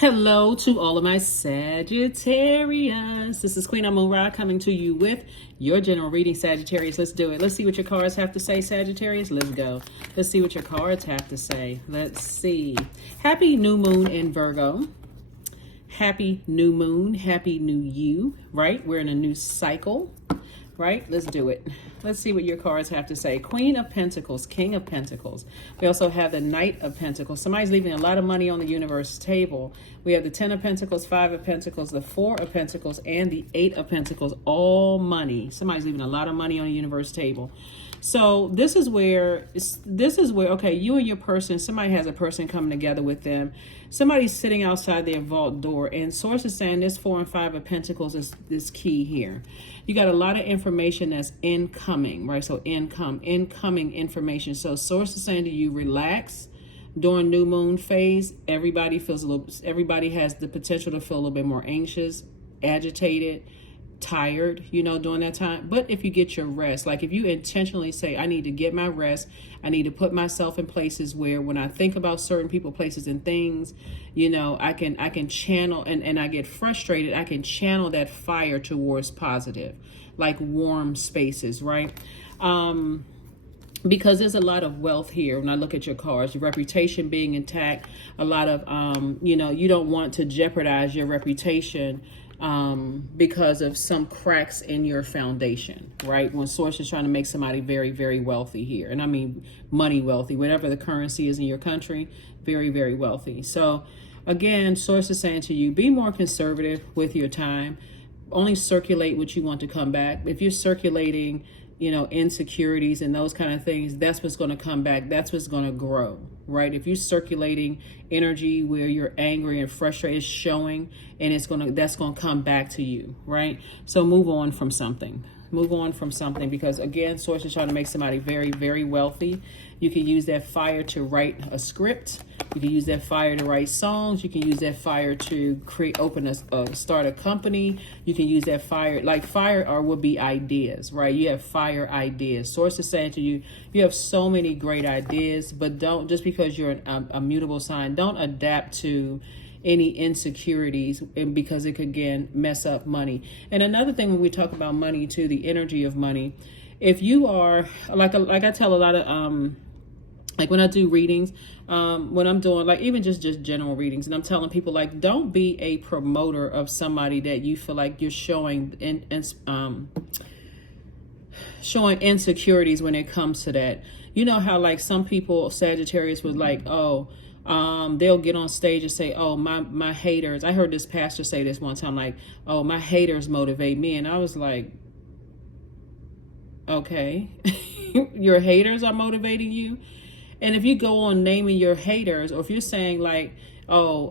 Hello to all of my Sagittarius. This is Queen Amun Ra coming to you with your general reading, Sagittarius. Let's do it. Let's see what your cards have to say, Sagittarius. Let's go. Let's see what your cards have to say. Let's see. Happy new moon in Virgo. Happy new moon. Happy new you, right? We're in a new cycle, right? Let's do it. Let's see what your cards have to say. Queen of Pentacles, King of Pentacles. We also have the Knight of Pentacles. Somebody's leaving a lot of money on the universe table. We have the 10 of Pentacles, 5 of Pentacles, the 4 of Pentacles, and the 8 of Pentacles. All money. Somebody's leaving a lot of money on the universe table. So this is where, okay, you and your person, somebody has a person coming together with them. Somebody's sitting outside their vault door, and Source is saying this 4 and 5 of Pentacles is key here. You got a lot of information that's incoming, right? So incoming information. So Source is saying to you, relax. During new moon phase, everybody has the potential to feel a little bit more anxious, agitated, tired, during that time. But if you get your rest, like if you intentionally say, I need to get my rest, I need to put myself in places where when I think about certain people, places, and things, I can channel, and I get frustrated, I can channel that fire towards positive, like warm spaces, right? Because there's a lot of wealth here. When I look at your cards, your reputation being intact, a lot of, you don't want to jeopardize your reputation because of some cracks in your foundation, right? When Source is trying to make somebody very, very wealthy here. And I mean money wealthy, whatever the currency is in your country, very, very wealthy. So again, Source is saying to you, be more conservative with your time. Only circulate what you want to come back. If you're circulating, insecurities and those kind of things, that's what's going to come back. That's what's going to grow, right? If you're circulating energy where you're angry and frustrated, it's showing, and that's going to come back to you, right? So move on from something. Move on from something, because again, Source is trying to make somebody very, very wealthy. You can use that fire to write a script. You can use that fire to write songs. You can use that fire to start a company. You can use that fire, like fire would be ideas, right? You have fire ideas. Source is saying to you, you have so many great ideas, but don't, just because you're a mutable sign, don't adapt to any insecurities, and because it could again mess up money. And another thing, when we talk about money too, the energy of money, if you are like I tell a lot of like when I do readings, when I'm doing like even just general readings, and I'm telling people, like, don't be a promoter of somebody that you feel like you're showing showing insecurities when it comes to that. You know how like some people, Sagittarius, was like, oh, they'll get on stage and say, oh, my haters. I heard this pastor say this one time, like, oh, my haters motivate me. And I was like, okay, your haters are motivating you. And if you go on naming your haters, or if you're saying like, oh,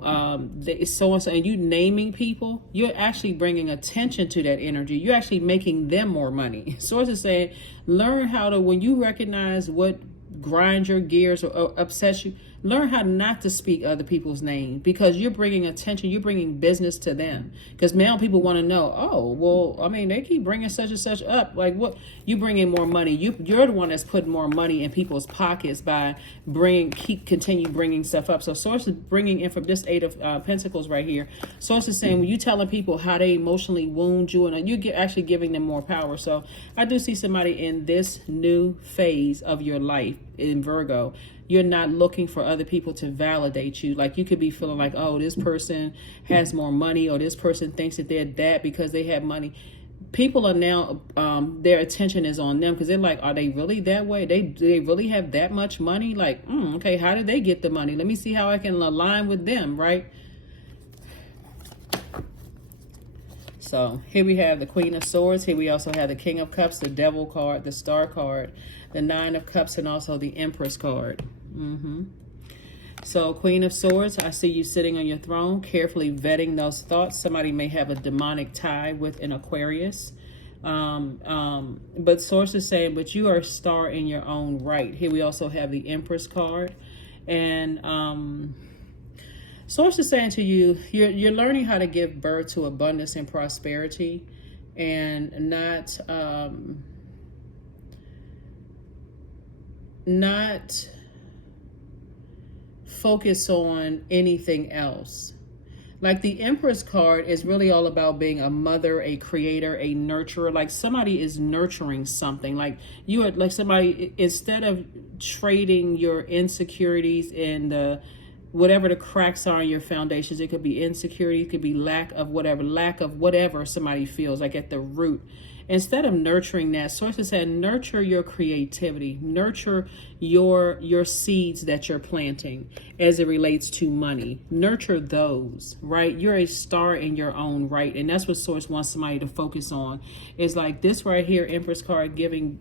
so-and-so, and you naming people, you're actually bringing attention to that energy. You're actually making them more money. Source is saying, learn how to, when you recognize what grinds your gears or upsets you, learn how not to speak other people's names, because you're bringing attention, you're bringing business to them. Because now people want to know, oh, well, I mean, they keep bringing such and such up. Like, what? You bring in more money. You're the one that's putting more money in people's pockets by continue bringing stuff up. So Source is bringing in from this 8 of Pentacles right here. Source is saying, when you telling people how they emotionally wound you, and you're actually giving them more power. So I do see somebody in this new phase of your life in Virgo. You're not looking for other people to validate you. Like, you could be feeling like, oh, this person has more money, or this person thinks that they're that because they have money. People are now, their attention is on them, because they're like, are they really that way? Do they really have that much money? Like, okay, how did they get the money? Let me see how I can align with them, right? So here we have the Queen of Swords. Here we also have the King of Cups, the Devil card, the Star card, the 9 of Cups, and also the Empress card. So Queen of Swords, I see you sitting on your throne, carefully vetting those thoughts. Somebody may have a demonic tie with an Aquarius. But Source is saying, but you are a star in your own right. Here we also have the Empress card. And Source is saying to you, you're learning how to give birth to abundance and prosperity, and not focus on anything else. Like the Empress card is really all about being a mother, a creator, a nurturer. Like somebody is nurturing something. Like you are like somebody, instead of trading your insecurities and the whatever the cracks are in your foundations, it could be insecurity, it could be lack of whatever somebody feels like at the root. Instead of nurturing that, sources said nurture your creativity, nurture your seeds that you're planting as it relates to money. Nurture those, right? You're a star in your own right, and that's what source wants somebody to focus on. Is like this right here, Empress card, giving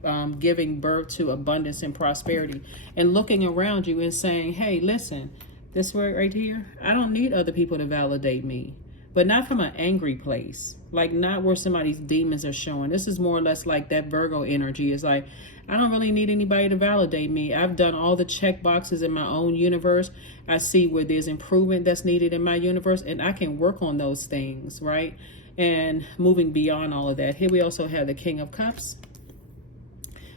birth to abundance and prosperity, and looking around you and saying, hey, listen, this right here, I don't need other people to validate me. But not from an angry place, like not where somebody's demons are showing. This is more or less like that Virgo energy. Is like, I don't really need anybody to validate me. I've done all the check boxes in my own universe. I see where there's improvement that's needed in my universe, and I can work on those things, right? And moving beyond all of that. Here we also have the King of Cups.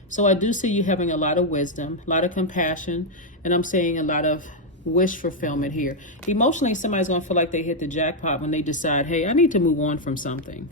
So I do see you having a lot of wisdom, a lot of compassion, and I'm seeing a lot of wish fulfillment here. Emotionally, somebody's going to feel like they hit the jackpot when they decide, hey, I need to move on from something.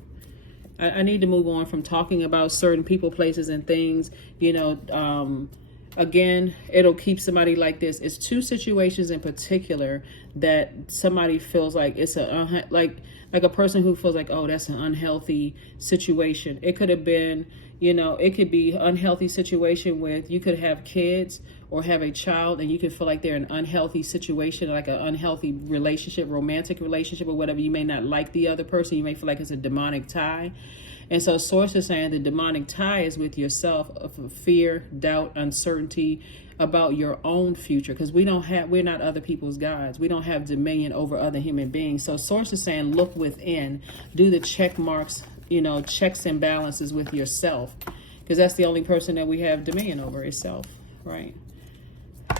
I need to move on from talking about certain people, places, and things. You know, again, it'll keep somebody like this. It's two situations in particular that somebody feels like it's like a person who feels like, oh, that's an unhealthy situation. It could have been, you know, it could be an unhealthy situation with, you could have kids or have a child and you could feel like they're in an unhealthy situation, like an unhealthy relationship, romantic relationship or whatever. You may not like the other person. You may feel like it's a demonic tie. And so source is saying the demonic tie is with yourself of fear, doubt, uncertainty about your own future, because we're not other people's gods. We don't have dominion over other human beings. So source is saying look within, do the check marks, you know, checks and balances with yourself, because that's the only person that we have dominion over is self, right?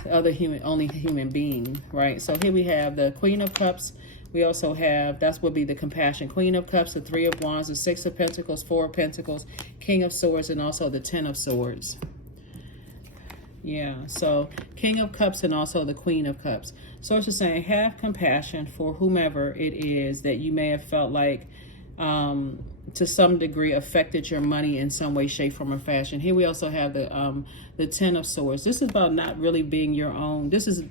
Only human being, right? So here we have the Queen of Cups. We also have, that would be the compassion. Queen of Cups, the Three of Wands, the Six of Pentacles, Four of Pentacles, King of Swords, and also the Ten of Swords. Yeah, so King of Cups and also the Queen of Cups. Source is saying have compassion for whomever it is that you may have felt like to some degree affected your money in some way, shape, form, or fashion. Here we also have the Ten of Swords. This is about not really being your own. This is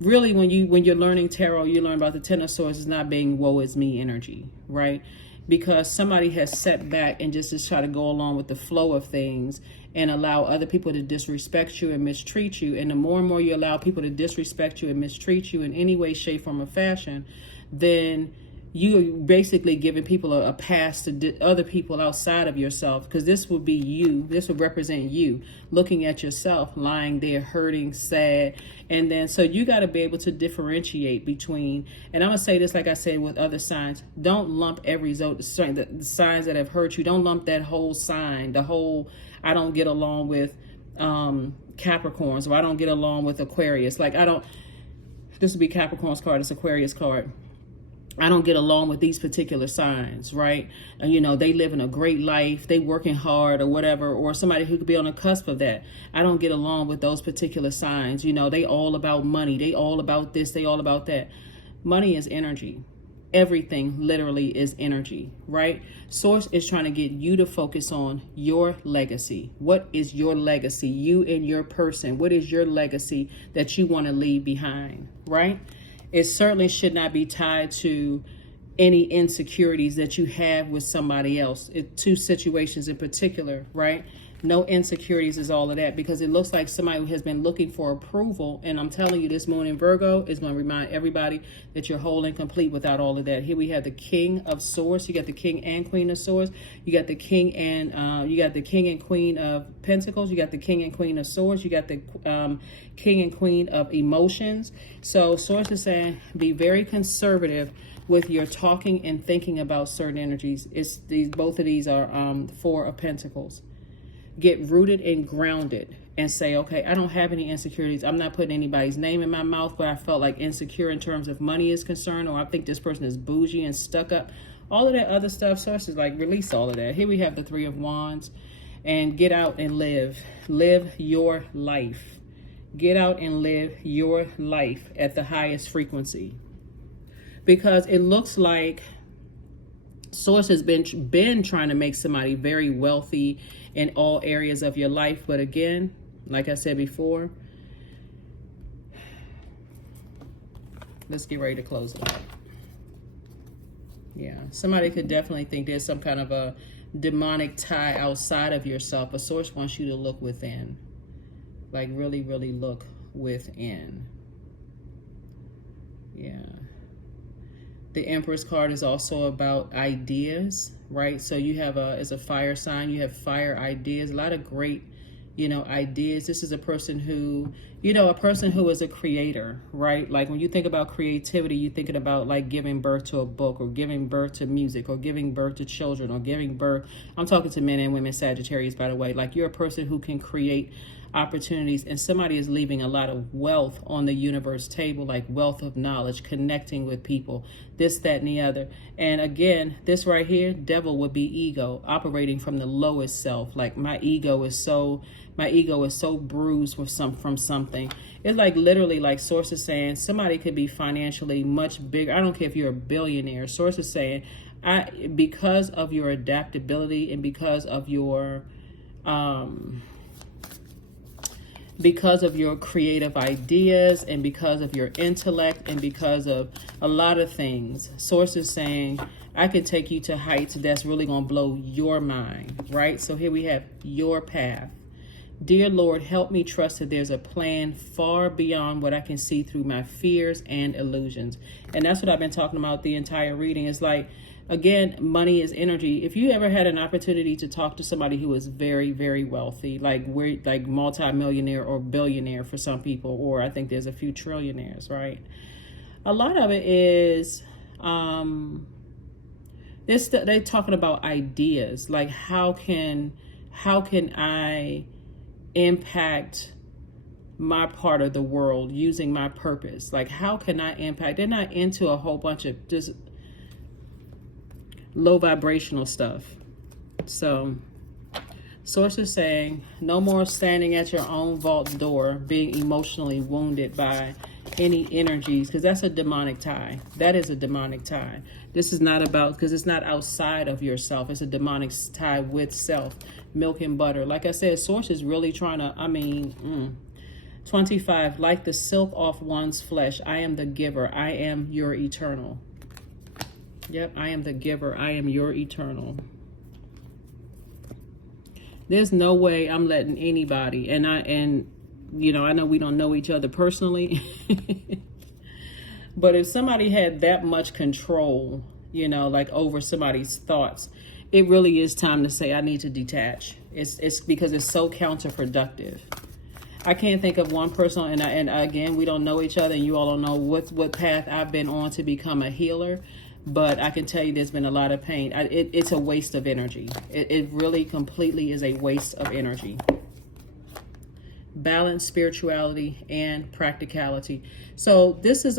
really when you're learning tarot, you learn about the Ten of Swords is not being woe is me energy, right? Because somebody has set back and just try to go along with the flow of things and allow other people to disrespect you and mistreat you. And the more and more you allow people to disrespect you and mistreat you in any way, shape, form, or fashion, then you're basically giving people a pass to other people outside of yourself, because this would be you. This would represent you looking at yourself, lying there, hurting, sad. And then so you got to be able to differentiate between, and I'm going to say this like I said with other signs, don't lump every the signs that have hurt you. Don't lump that whole sign, the whole, I don't get along with Capricorns, or I don't get along with Aquarius. Like this would be Capricorn's card, it's Aquarius card. I don't get along with these particular signs, right? And, you know, they living a great life, they working hard or whatever, or somebody who could be on the cusp of that. I don't get along with those particular signs. You know, they all about money. They all about this. They all about that. Money is energy. Everything literally is energy, right? Source is trying to get you to focus on your legacy. What is your legacy? You and your person. What is your legacy that you want to leave behind, right? It certainly should not be tied to any insecurities that you have with somebody else. Two situations in particular, right? No insecurities is all of that, because it looks like somebody who has been looking for approval. And I'm telling you, this moon in Virgo is going to remind everybody that you're whole and complete without all of that. Here we have the King of Swords. You got the King and Queen of Swords. You got the King and Queen of Pentacles. You got the King and Queen of Swords. You got the King and Queen of Emotions. So Source is saying be very conservative with your talking and thinking about certain energies. Both of these are Four of Pentacles. Get rooted and grounded and say, okay, I don't have any insecurities. I'm not putting anybody's name in my mouth where I felt like insecure in terms of money is concerned, or I think this person is bougie and stuck up. All of that other stuff, Source is like, release all of that. Here we have the Three of Wands, and get out and live. Live your life. Get out and live your life at the highest frequency. because it looks like Source has been trying to make somebody very wealthy in all areas of your life. But again, like I said before, let's get ready to close it out. Yeah, somebody could definitely think there's some kind of a demonic tie outside of yourself. A Source wants you to look within. Like really, really look within. Yeah. The Empress card is also about ideas, right? So you have as a fire sign, you have fire ideas, a lot of great, ideas. This is a person who, a person who is a creator, right? Like when you think about creativity, you're thinking about like giving birth to a book, or giving birth to music, or giving birth to children, or giving birth. I'm talking to men and women, Sagittarius, by the way. Like you're a person who can create opportunities, and somebody is leaving a lot of wealth on the universe table, like wealth of knowledge, connecting with people, this, that, and the other. And again, this right here, devil would be ego, operating from the lowest self. Like my ego is so bruised with from something. It's like literally, like Source is saying, somebody could be financially much bigger. I don't care if you're a billionaire. Source is saying, because of your adaptability, and because of your creative ideas, and because of your intellect, and because of a lot of things, Source is saying, I can take you to heights that's really going to blow your mind, right? So here we have your path. Dear Lord, help me trust that there's a plan far beyond what I can see through my fears and illusions. And that's what I've been talking about the entire reading. It's like, again, money is energy. If you ever had an opportunity to talk to somebody who is very, very wealthy, like multi-millionaire or billionaire for some people, or I think there's a few trillionaires, right? A lot of it is, they're talking about ideas, like how can I impact my part of the world using my purpose? Like how can I impact? They're not into a whole bunch of just low vibrational stuff. So Source is saying, no more standing at your own vault door being emotionally wounded by any energies, because that's a demonic tie. That is a demonic tie. This is not about, because it's not outside of yourself. It's a demonic tie with self. Milk and butter. Like I said, Source is really trying to, 25, like the silk off one's flesh, I am the giver. I am your eternal. Yep, I am the giver. I am your eternal. There's no way I'm letting anybody, I know we don't know each other personally, but if somebody had that much control, like over somebody's thoughts, it really is time to say, I need to detach. It's because it's so counterproductive. I can't think of one person, and again, we don't know each other, and you all don't know what path I've been on to become a healer. But I can tell you there's been a lot of pain. It's a waste of energy. It really completely is a waste of energy. Balance, spirituality, and practicality. So this is,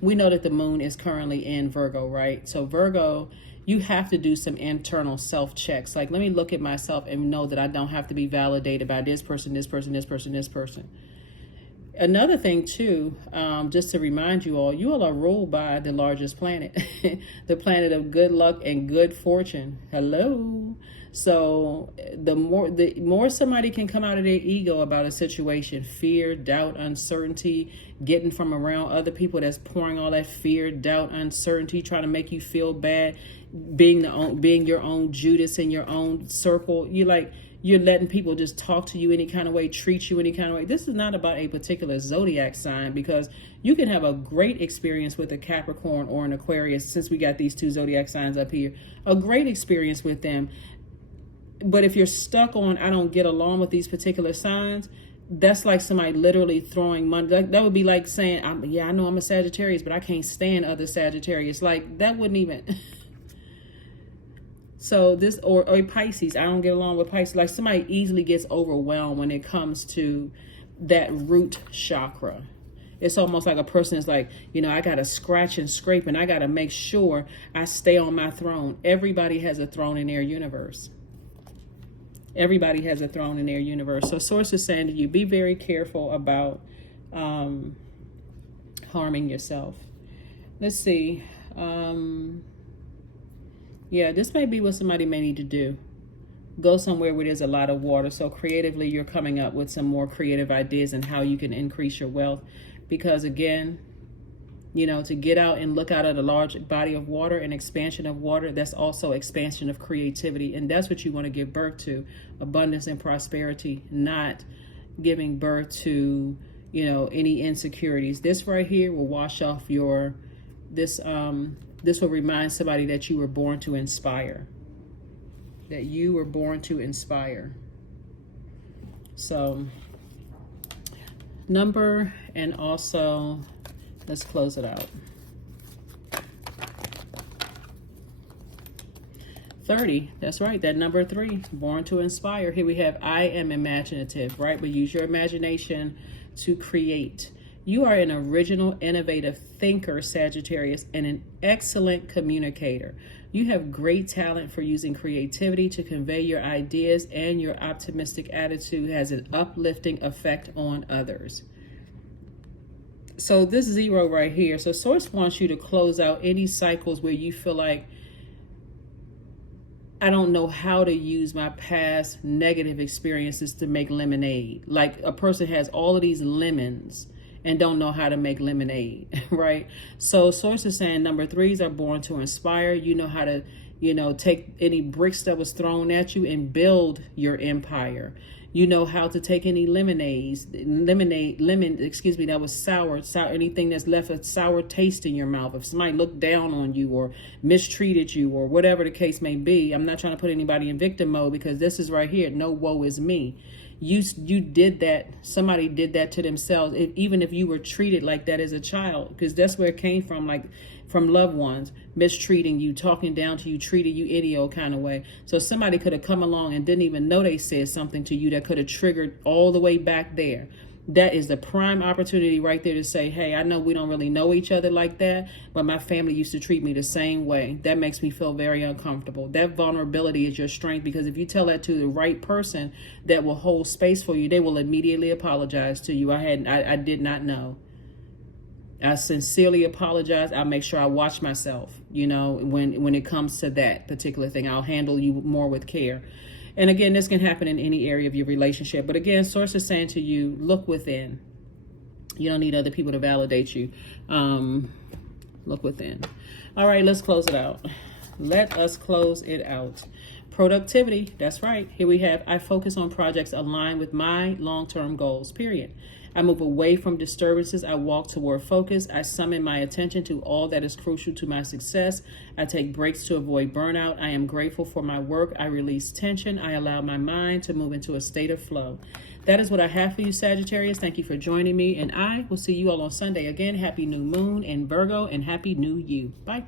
we know that the moon is currently in Virgo, right? So Virgo, you have to do some internal self-checks. Like, let me look at myself and know that I don't have to be validated by this person, this person, this person, this person. Another thing too, just to remind you all are ruled by the largest planet, the planet of good luck and good fortune. Hello. So the more somebody can come out of their ego about a situation, fear, doubt, uncertainty, getting from around other people that's pouring all that fear, doubt, uncertainty, trying to make you feel bad, being your own Judas in your own circle. You're letting people just talk to you any kind of way, treat you any kind of way. This is not about a particular zodiac sign, because you can have a great experience with a Capricorn or an Aquarius, since we got these two zodiac signs up here, a great experience with them. But if you're stuck on, I don't get along with these particular signs, that's like somebody literally throwing money. That would be like saying, I know I'm a Sagittarius, but I can't stand other Sagittarius. Like, that wouldn't even... So this, or Pisces, I don't get along with Pisces. Like, somebody easily gets overwhelmed when it comes to that root chakra. It's almost like a person is like, I got to scratch and scrape, and I got to make sure I stay on my throne. Everybody has a throne in their universe. Everybody has a throne in their universe. So Source is saying to you, be very careful about harming yourself. Let's see. Yeah, this may be what somebody may need to do. Go somewhere where there's a lot of water. So creatively, you're coming up with some more creative ideas and how you can increase your wealth. Because again, you know, to get out and look out at a large body of water and expansion of water, that's also expansion of creativity. And that's what you want to give birth to, abundance and prosperity, not giving birth to, you know, any insecurities. This right here will wash off your, this will remind somebody that you were born to inspire. That you were born to inspire. So, number, and also, let's close it out. 30, that's right, that number 3, born to inspire. Here we have, I am imaginative, right? But use your imagination to create. You are an original, innovative thinker, Sagittarius, and an excellent communicator. You have great talent for using creativity to convey your ideas, and your optimistic attitude has an uplifting effect on others. So this 0 right here, so Source wants you to close out any cycles where you feel like, I don't know how to use my past negative experiences to make lemonade. Like a person has all of these lemons and don't know how to make lemonade, right? So Source is saying number 3s are born to inspire. You know how to, you know, take any bricks that was thrown at you and build your empire. You know how to take any lemon, that was sour, anything that's left a sour taste in your mouth. If somebody looked down on you or mistreated you or whatever the case may be, I'm not trying to put anybody in victim mode, because this is right here, no woe is me. You did that, somebody did that to themselves, even if you were treated like that as a child, because that's where it came from, like from loved ones, mistreating you, talking down to you, treated you idiot kind of way. So somebody could have come along and didn't even know they said something to you that could have triggered all the way back there. That is the prime opportunity right there to say, hey, I know we don't really know each other like that, but my family used to treat me the same way. That makes me feel very uncomfortable. That vulnerability is your strength, because if you tell that to the right person that will hold space for you, they will immediately apologize to you. I did not know. I sincerely apologize. I'll make sure I watch myself, you know, when it comes to that particular thing. I'll handle you more with care. And again, this can happen in any area of your relationship. But again, Source is saying to you, look within. You don't need other people to validate you. Look within. All right, let's close it out. Let us close it out. Productivity, that's right. Here we have, I focus on projects aligned with my long-term goals, period. I move away from disturbances. I walk toward focus. I summon my attention to all that is crucial to my success. I take breaks to avoid burnout. I am grateful for my work. I release tension. I allow my mind to move into a state of flow. That is what I have for you, Sagittarius. Thank you for joining me, and I will see you all on Sunday. Again, happy new moon in Virgo, and happy new you. Bye.